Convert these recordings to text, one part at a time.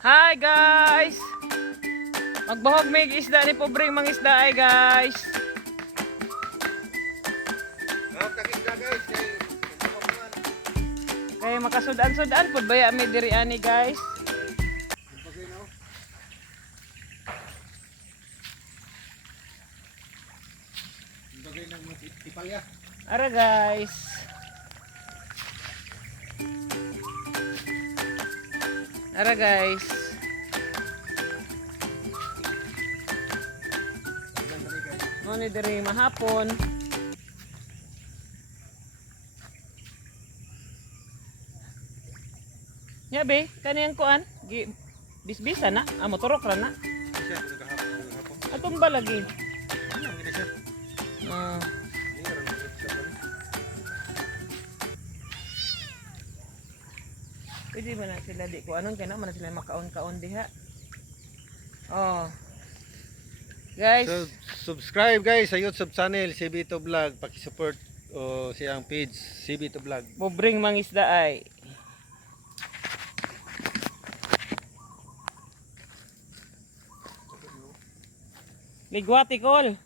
Hi guys! Magbahog may isda ni pobreng mga isda ay guys. Kaya makasudan-sudan pud baya mi diri ani guys. Ara guys. Ara guys. Mo ni diri mahapon. Nya be, kaniyang kuan, bisbisa na, motorok ra na. Atong balagi. Pwede ba na sila di ko anong kaya na sila makaon-kaon diha. Oh. Guys, So, subscribe guys sa YouTube channel CB2 Vlog, paki-support o siyang page CB2 Vlog. pobreng mangisda ay. Ligwati kol.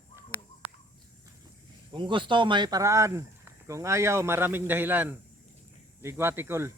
Kung gusto may paraan, kung ayaw maraming dahilan. Ligwatikol.